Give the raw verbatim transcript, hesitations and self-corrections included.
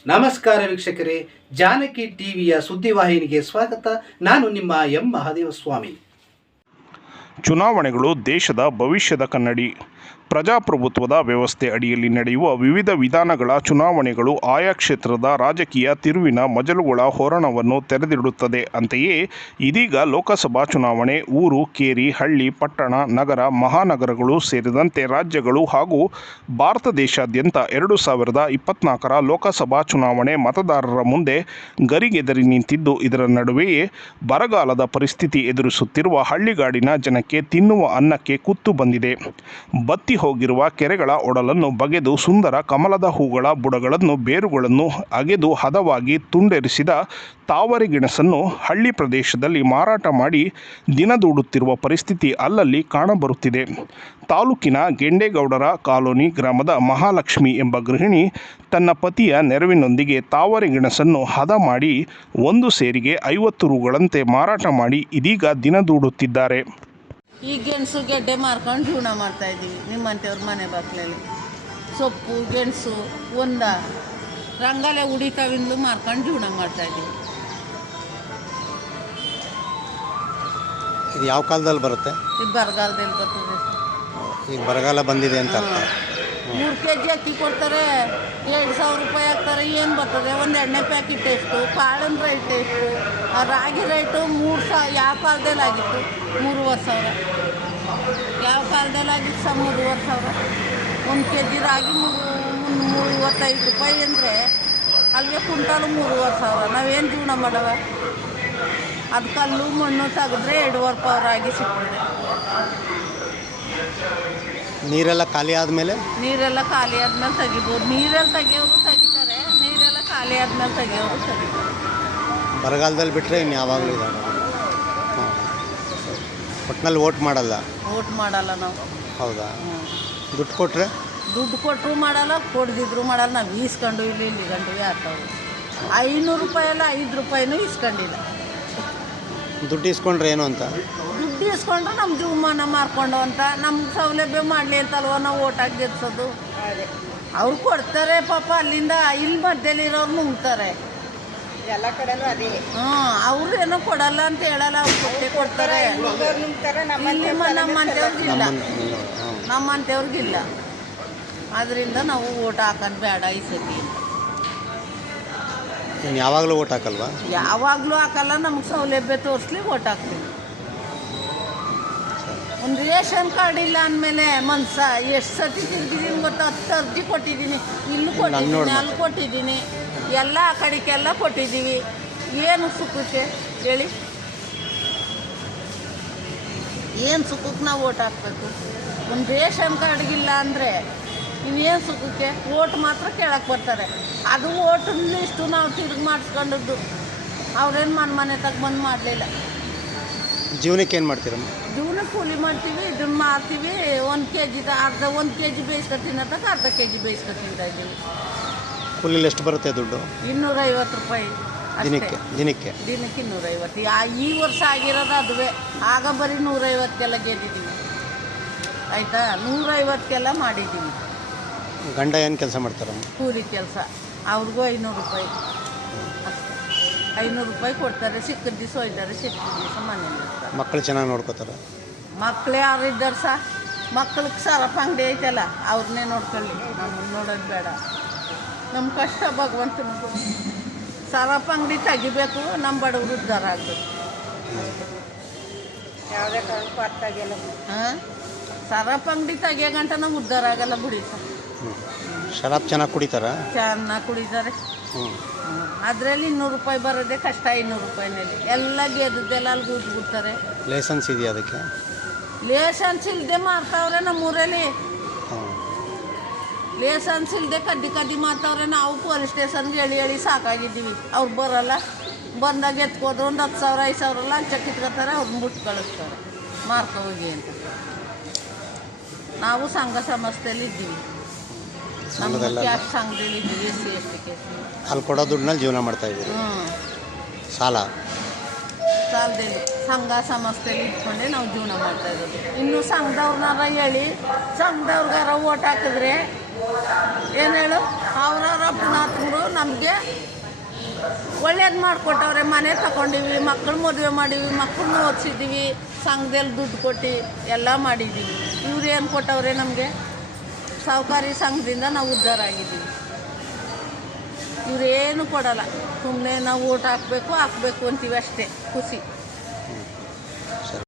ನಮಸ್ಕಾರ ವೀಕ್ಷಕರೇ, ಜಾನಕಿ ಟಿವಿಯ ಸುದ್ದಿವಾಹಿನಿಗೆ ಸ್ವಾಗತ. ನಾನು ನಿಮ್ಮ ಎಂ ಮಹಾದೇವಸ್ವಾಮಿ. ಚುನಾವಣೆಗಳು ದೇಶದ ಭವಿಷ್ಯದ ಕನ್ನಡಿ. ಪ್ರಜಾಪ್ರಭುತ್ವದ ವ್ಯವಸ್ಥೆ ಅಡಿಯಲ್ಲಿ ನಡೆಯುವ ವಿವಿಧ ವಿಧಾನಗಳ ಚುನಾವಣೆಗಳು ಆಯಾ ಕ್ಷೇತ್ರದ ರಾಜಕೀಯ ತಿರುವಿನ ಮಜಲುಗಳ ಹೊರಣವನ್ನು ತೆರೆದಿಡುತ್ತದೆ. ಅಂತೆಯೇ ಇದೀಗ ಲೋಕಸಭಾ ಚುನಾವಣೆ ಊರು, ಕೇರಿ, ಹಳ್ಳಿ, ಪಟ್ಟಣ, ನಗರ, ಮಹಾನಗರಗಳು ಸೇರಿದಂತೆ ರಾಜ್ಯಗಳು ಹಾಗೂ ಭಾರತ ದೇಶಾದ್ಯಂತ ಎರಡು ಸಾವಿರದ ಇಪ್ಪತ್ನಾಲ್ಕರ ಲೋಕಸಭಾ ಚುನಾವಣೆ ಮತದಾರರ ಮುಂದೆ ಗರಿಗೆದರಿ ನಿಂತಿದ್ದು, ಇದರ ನಡುವೆಯೇ ಬರಗಾಲದ ಪರಿಸ್ಥಿತಿ ಎದುರಿಸುತ್ತಿರುವ ಹಳ್ಳಿಗಾಡಿನ ಜನಕ್ಕೆ ತಿನ್ನುವ ಅನ್ನಕ್ಕೆ ಕುತ್ತು ಬಂದಿದೆ. ಬತ್ತಿ ಹೋಗಿರುವ ಕೆರೆಗಳ ಒಡಲನ್ನು ಬಗೆದು ಸುಂದರ ಕಮಲದ ಹೂಗಳ ಬುಡಗಳನ್ನು ಬೇರುಗಳನ್ನು ಅಗೆದು ಹದವಾಗಿ ತುಂಡರಿಸಿದ ತಾವರೆ ಗೆಣಸನ್ನು ಹಳ್ಳಿ ಪ್ರದೇಶದಲ್ಲಿ ಮಾರಾಟ ಮಾಡಿ ದಿನದೂಡುತ್ತಿರುವ ಪರಿಸ್ಥಿತಿ ಅಲ್ಲಲ್ಲಿ ಕಾಣಬರುತ್ತಿದೆ. ತಾಲೂಕಿನ ಗೆಂಡೇಗೌಡರ ಕಾಲೋನಿ ಗ್ರಾಮದ ಮಹಾಲಕ್ಷ್ಮಿ ಎಂಬ ಗೃಹಿಣಿ ತನ್ನ ಪತಿಯ ನೆರವಿನೊಂದಿಗೆ ತಾವರೆ ಗೆಣಸನ್ನು ಹದ ಮಾಡಿ ಒಂದು ಸೇರಿಗೆ ಐವತ್ತು ರೂಗಳಂತೆ ಮಾರಾಟ ಮಾಡಿ ಇದೀಗ ದಿನದೂಡುತ್ತಿದ್ದಾರೆ. ಈ ಗೆಣಸು ಗೆಡ್ಡೆ ಮಾರ್ಕೊಂಡು ಜೀವನ ಮಾಡ್ತಾಯಿದ್ದೀವಿ. ನಿಮ್ಮಂಥವ್ರ ಮನೆ ಬಾಕ್ಲಲ್ಲಿ ಸೊಪ್ಪು ಗೆಣಸು ಒಂದ ರಂಗಾಲೆ ಉಡಿತಾವಿಂದಲೂ ಮಾರ್ಕೊಂಡು ಜೀವನ ಮಾಡ್ತಾಯಿದ್ದೀವಿ. ಇದು ಯಾವ ಕಾಲದಲ್ಲಿ ಬರುತ್ತೆ? ಇದು ಬರಗಾಲದಲ್ಲಿ ಬರ್ತದೆ. ಈಗ ಬರಗಾಲ ಬಂದಿದೆ ಅಂತ ಅರ್ಥ. ಮೂರು ಕೆ ಜಿ ಅಕ್ಕಿ ಕೊಡ್ತಾರೆ, ಎರಡು ಸಾವಿರ ರೂಪಾಯಿ ಹಾಕ್ತಾರೆ. ಏನು ಬರ್ತದೆ? ಒಂದು ಎಣ್ಣೆ ಪ್ಯಾಕೆಟ್ ಎಷ್ಟು, ಕಾಳಿನ ರೈಟ್ ಎಷ್ಟು, ರಾಗಿ ರೈಟು ಮೂರು ಸಾವಿರ ಯಾವ ಕಾಲದಲ್ಲಿ ಆಗಿತ್ತು? ಮೂರುವರೆ ಸಾವಿರ. ಯಾವ ಕಾಲದಲ್ಲಿ ಆಗಿತ್ತು ಸಹ ಮೂರುವರೆ ಸಾವಿರ. ಒಂದು ಕೆ ಜಿ ರಾಗಿ ಮೂರು ಮೂವತ್ತೈದು ರೂಪಾಯಿ ಅಂದರೆ ಅಲ್ಲಿಗೆ ಕುಂಟಾಲು ಮೂರುವರೆ ಸಾವಿರ. ನಾವೇನು ಜೀವನ ಮಾಡವ? ಅದು ಕಲ್ಲು ಮಣ್ಣು ತೆಗೆದ್ರೆ ಎರಡೂವರೆ ಸಾವಿರ ರಾಗಿ ಸಿಗ್ತದೆ. ನೀರೆಲ್ಲ ಖಾಲಿ ಆದಮೇಲೆ ನೀರೆಲ್ಲ ಖಾಲಿ ಆದ್ಮೇಲೆ ತೆಗಿಬೋದು. ನೀರೆಲ್ಲ ತೆಗಿಯೋರು ತೆಗಿತಾರೆ, ನೀರೆಲ್ಲ ಖಾಲಿ ಆದ್ಮೇಲೆ ತೆಗಿಯೋರು ತೆಗಿತಾರೆ. ಬರಗಾಲದಲ್ಲಿ ಬಿಟ್ಟರೆ ಇನ್ನು ಯಾವಾಗಲೂ ಇದ್ದಾವೆ. ಹಾಂ, ಒಟ್ಟಿನಲ್ಲಿ ಓಟ್ ಮಾಡಲ್ಲ. ಓಟ್ ಮಾಡಲ್ಲ ನಾವು. ಹೌದಾ? ದುಡ್ಡು ಕೊಟ್ಟರೆ ದುಡ್ಡು ಕೊಟ್ಟರು ಮಾಡಲ್ಲ, ಕೊಡ್ದಿದ್ರು ಮಾಡಲ್ಲ. ನಾವು ಈಸ್ಕೊಂಡು ಇಲ್ಲಿ ಇಲ್ಲಿ ಗಂಟೆಗೆ ಆಗ್ತಾವೆ. ಐನೂರು ರೂಪಾಯಿ ಎಲ್ಲ ಐದು ರೂಪಾಯಿನೂ ಇಸ್ಕೊಂಡಿಲ್ಲ. ದುಡ್ಡು ಇಸ್ಕೊಂಡ್ರೆ ಏನು ಅಂತ? ದುಡ್ಡು ಇಸ್ಕೊಂಡ್ರೆ ನಮ್ಮ ಜೀವಮಾನ ಮಾರ್ಕೊಂಡು ಅಂತ ನಮ್ಗೆ ಸೌಲಭ್ಯ ಮಾಡಲಿ ಅಂತಲ್ವ ನಾವು ಓಟ್ ಹಾಕಿ ಗೆಲ್ಸೋದು. ಅವ್ರು ಕೊಡ್ತಾರೆ ಪಾಪ, ಅಲ್ಲಿಂದ ಇಲ್ಲಿ ಮಧ್ಯದಲ್ಲಿರೋರು ನುಂಗ್ತಾರೆ ಎಲ್ಲ ಕಡೆನೂ ಅದೇ. ಹಾಂ, ಅವ್ರು ಏನೋ ಕೊಡಲ್ಲ ಅಂತ ಹೇಳಲ್ಲ, ಅವ್ರು ಕೊಟ್ಟೆ ಕೊಡ್ತಾರೆ. ಇಲ್ಲಿ ನಮ್ಮಂಥವ್ರಿಗಿಲ್ಲ, ನಮ್ಮಂಥವ್ರಿಗಿಲ್ಲ. ಅದರಿಂದ ನಾವು ಓಟ್ ಹಾಕೋದು ಬೇಡ ಈ ಸತಿ. ಇನ್ನು ಯಾವಾಗಲೂ ಓಟ್ ಹಾಕಲ್ವಾ? ಯಾವಾಗಲೂ ಹಾಕಲ್ಲ. ನಮ್ಗೆ ಸೌಲಭ್ಯ ತೋರಿಸ್ಲಿ ಓಟ್ ಹಾಕ್ತೀವಿ. ಒಂದು ರೇಷನ್ ಕಾರ್ಡ್ ಇಲ್ಲ ಅಂದಮೇಲೆ ಮನ್ಸ ಎಷ್ಟು ಸತಿ ತಿರ್ಗಿದ್ದೀನಿ ಗೊತ್ತಾ? ಹತ್ತು ಅರ್ಜಿ ಕೊಟ್ಟಿದ್ದೀನಿ, ಇಲ್ಲೂ ಕೊಟ್ಟಿದ್ದೀನಿ, ಅಲ್ಲಿ ಕೊಟ್ಟಿದ್ದೀನಿ, ಎಲ್ಲ ಆ ಕಡೆಗೆಲ್ಲ ಕೊಟ್ಟಿದ್ದೀವಿ. ಏನು ಸುಖಕ್ಕೆ ಹೇಳಿ? ಏನು ಸುಖಕ್ಕೆ ನಾವು ಓಟ್ ಹಾಕ್ಬೇಕು? ಒಂದು ರೇಷನ್ ಕಾರ್ಡ್ಗಿಲ್ಲ ಅಂದರೆ ಇನ್ನೇನು ಸುಖಕ್ಕೆ? ಓಟ್ ಮಾತ್ರ ಕೇಳಕ್ಕೆ ಬರ್ತಾರೆ. ಅದು ಓಟ್ ಇಷ್ಟು ನಾವು ತಿರುಗಿ ಮಾಡಿಸ್ಕೊಂಡದ್ದು. ಅವ್ರೇನು ಮನೆ ಮನೆ ತಗ ಬಂದು ಮಾಡಲಿಲ್ಲ. ಜೀವನಕ್ಕೆ ಏನು ಮಾಡ್ತೀರಮ್ಮ? ಜೀವನಕ್ಕೆ ಕೂಲಿ ಮಾಡ್ತೀವಿ, ಇದನ್ನು ಮಾರ್ತೀವಿ. ಒಂದು ಕೆ ಜಿ ಅರ್ಧ ಒಂದು ಕೆ ಜಿ ಬೇಯಿಸ್ಕೊತೀನಿ ಅಂತ ಅರ್ಧ ಕೆ ಜಿ ಬೇಯಿಸ್ಕೊತಿಂತ ಇದ್ದೀವಿ. ಕೂಲಿಲಿ ಎಷ್ಟು ಬರುತ್ತೆ ದುಡ್ಡು? ಇನ್ನೂರೈವತ್ತು ರೂಪಾಯಿ ದಿನಕ್ಕೆ. ದಿನಕ್ಕೆ ದಿನಕ್ಕೆ ಇನ್ನೂರೈವತ್ತು. ಈ ವರ್ಷ ಆಗಿರೋದು ಅದುವೇ. ಆಗ ಬರೀ ನೂರೈವತ್ತೆಲ್ಲ ಗೆದ್ದಿದ್ದೀವಿ. ಆಯಿತಾ? ನೂರೈವತ್ತೆಲ್ಲ ಮಾಡಿದ್ದೀವಿ. ಗಂಡ ಏನು ಕೆಲಸ ಮಾಡ್ತಾರಮ್ಮ? ಕೂಲಿ ಕೆಲಸ. ಅವ್ರಿಗೂ ಐನೂರು ರೂಪಾಯಿ ಅಷ್ಟೇ. ಐನೂರು ರೂಪಾಯಿ ಕೊಡ್ತಾರೆ. ಸಿಕ್ಕಿದ ದಿವಸ ಹೋಯ್ತಾರೆ, ಸಿಕ್ಕಿದ ದಿವಸ ಮನೇಲಿ ಇರ್ತಾರೆ. ಮಕ್ಕಳು ಚೆನ್ನಾಗಿ ನೋಡ್ಕೋತಾರೆ? ಮಕ್ಕಳು ಯಾರು ಇದ್ದಾರೆ ಸಹ? ಮಕ್ಳಿಗೆ ಸರಪ ಅಂಗಡಿ ಐತಲ್ಲ, ಅವ್ರನ್ನೇ ನೋಡ್ಕೊಳ್ಳಿ, ನಮ್ಮನ್ನು ನೋಡೋದು ಬೇಡ. ನಮ್ಮ ಕಷ್ಟ ಭಗವಂತನ. ಸರಪ ಅಂಗಡಿ ತೆಗಿಬೇಕು, ನಮ್ಮ ಬಡವರು ಉದ್ಧಾರ ಆಗಬೇಕು. ಯಾವುದೇ ಕಾರಣಕ್ಕೂ ಅರ್ಥ ಆಗಿಲ್ಲ. ಹಾಂ, ಸರಪ ಅಂಗಡಿ ತೆಗಿಯೋ ಗಂಟ ನಾವು ಉದ್ಧಾರ ಆಗಲ್ಲ ಬಿಡಿ ಸರ್. ಶರಾಬ್ ಚೆನ್ನಾಗಿ ಕುಡಿತಾರ? ಚೆನ್ನಾಗಿ ಕುಡಿತಾರೆ. ಹ್ಞೂ, ಅದರಲ್ಲಿ ಇನ್ನೂರು ರೂಪಾಯಿ ಬರೋದೇ ಕಷ್ಟ. ಐನೂರು ರೂಪಾಯಿನಲ್ಲಿ ಎಲ್ಲ ಗೆದ್ದೆಲ್ಲ ಅಲ್ಲಿ ಕೂತ್ಬಿಡ್ತಾರೆ. ಲೈಸೆನ್ಸ್ ಇದೆಯಾ ಅದಕ್ಕೆ? ಲೈಸೆನ್ಸ್ ಇಲ್ಲದೆ ಮಾರ್ತಾವ್ರೆ ನಮ್ಮೂರಲ್ಲಿ. ಹಾಂ, ಲೈಸೆನ್ಸ್ ಇಲ್ಲದೆ ಕದ್ದಿ ಕದ್ದಿ ಮಾರ್ತಾವ್ರೆ. ನಾವು ಪೊಲೀಸ್ ಸ್ಟೇಷನ್ಗೆ ಹೇಳಿ ಹೇಳಿ ಸಾಕಾಗಿದ್ದೀವಿ. ಅವ್ರು ಬರೋಲ್ಲ. ಬಂದಾಗ ಎತ್ಕೋದ್ರೆ ಒಂದು ಹತ್ತು ಸಾವಿರ ಐದು ಸಾವಿರ ಲಂಚ ಕಿತ್ಕೋತಾರೆ, ಅವ್ರನ್ನ ಬಿಟ್ಟು ಕಳಿಸ್ತಾರೆ ಮಾರ್ಕೊ ಹೋಗಿ ಅಂತ. ನಾವು ಸಂಘ ಸಂಸ್ಥೆಯಲ್ಲಿ ಇದ್ದೀವಿ, ನಮ್ಮ ಕ್ಯಾಶ್ ಸಂಘದಲ್ಲಿ ಇದ್ದೀವಿ, S C S T case. ಅಲ್ಲಿ ಕೊಡೋ ದುಡ್ಡಿನಲ್ಲಿ ಜೀವನ ಮಾಡ್ತಾ ಇದ್ದೀವಿ. ಹ್ಞೂ, ಸಾಲ ಸಾಲದಲ್ಲಿ ಸಂಘ ಸಂಸ್ಥೆಯಲ್ಲಿ ಇಟ್ಕೊಂಡೆ ನಾವು ಜೀವನ ಮಾಡ್ತಾ ಇರೋದು. ಇನ್ನು ಸಂಘದವ್ರನ್ನಾರ ಹೇಳಿ ಸಂಘದವ್ರಿಗಾರ ಓಟ್ ಹಾಕಿದ್ರೆ ಏನು ಹೇಳು, ಅವರ ಪುನಾತ್ಮರು ನಮಗೆ ಒಳ್ಳೇದು ಮಾಡಿಕೊಟ್ಟವ್ರೆ. ಮನೆ ತಗೊಂಡಿವಿ, ಮಕ್ಕಳು ಮದುವೆ ಮಾಡೀವಿ, ಮಕ್ಕಳನ್ನ ಓದಿಸಿದ್ದೀವಿ, ಸಂಘದಲ್ಲಿ ದುಡ್ಡು ಕೊಟ್ಟು ಎಲ್ಲ ಮಾಡಿದ್ದೀವಿ. ಇವ್ರು ಏನು ಕೊಟ್ಟವ್ರೆ ನಮಗೆ? ಸಹಕಾರಿ ಸಂಘದಿಂದ ನಾವು ಉದ್ಧಾರ ಆಗಿದ್ದೀವಿ. ಇವರೇನು ಕೊಡಲ್ಲ, ಸುಮ್ಮನೆ ನಾವು ಓಟ್ ಹಾಕಬೇಕು ಹಾಕಬೇಕು ಅಂತೀವಿ ಅಷ್ಟೇ, ಖುಷಿ.